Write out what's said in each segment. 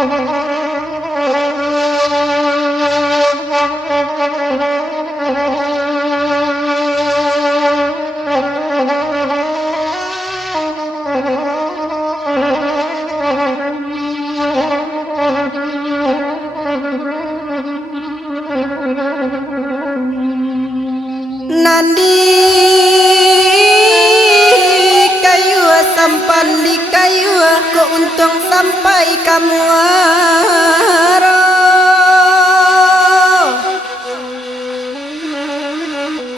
Nandi kayu sampan di kayu ko untung sampai kamu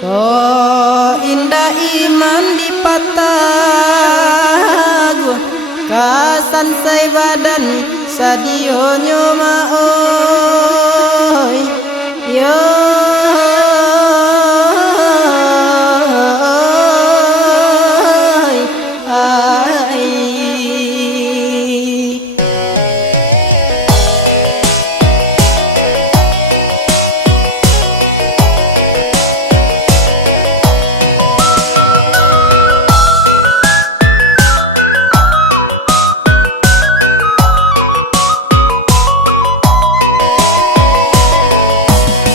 ko indah iman di patah kasan say badan sadio nyoma oi yo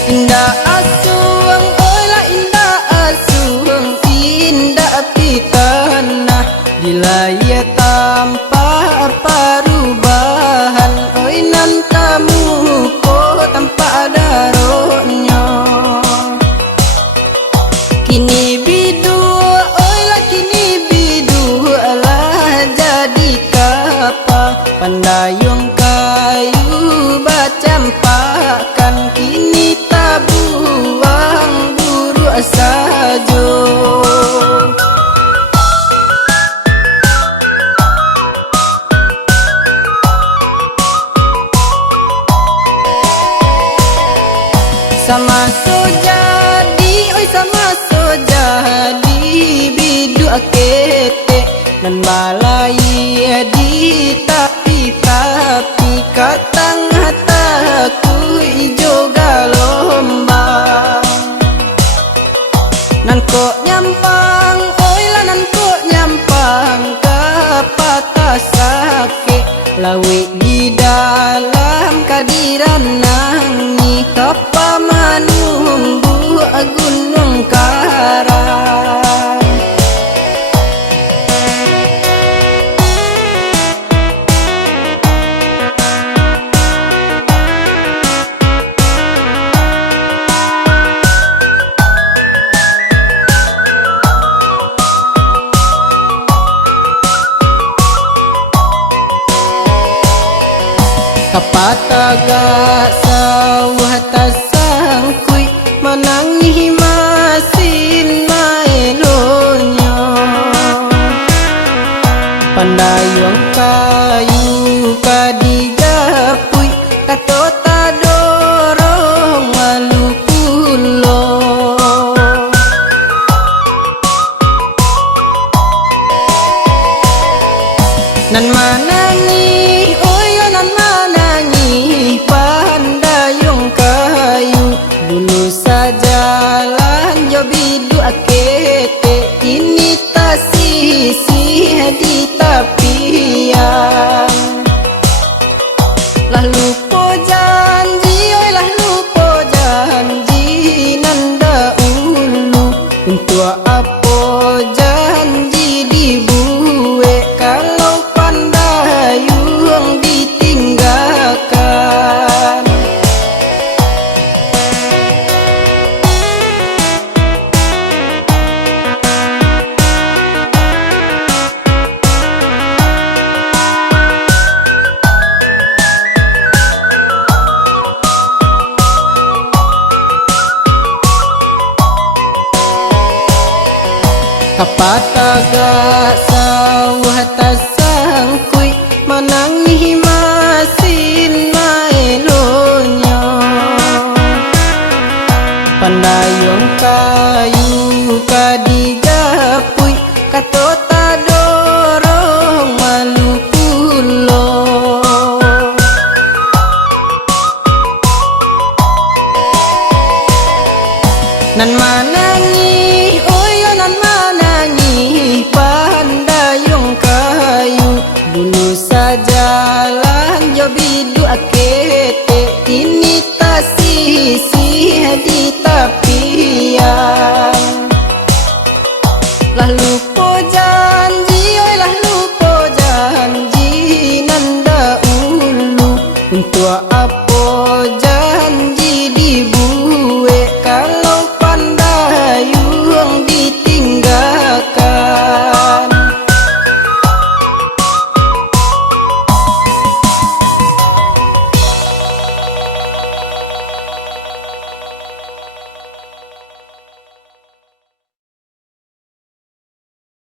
indah asuang ola indah asuang indah tanah dilaya tanpa perubahan oi nan kamu ko tanpa daronya kini bidu ola kini bidu lah jadi kapa pandayung kayu bacampakan kini tabuang buru sajo sama so jadi oi sama so jadi bidu akete nan malai di tapi katang hataku ijo galombang nan ko nyampang oi la nan ko nyampang ke patah sake lawi di dalam kadiran nangi kapamanunggu gunung karang kapataga sawah tasangkui manangi masin maelonyo pandayung kayu kadigapui katota dorong malupulo nan manangi nan manangi pandayung kayu dulu sajalan jo bidu akete ini tasisi di tapian lalu po janji oi lalu po janji nanda ulu untuk apa janji dibuat kalau pandayung ditinggalkan kapataga sawah tasangkui manangi masin maelonyo pandayung kayu kadigapui katota dorong malupulo nan manangi nan manangi pandayung kayu dulu sajalan jo bidu ake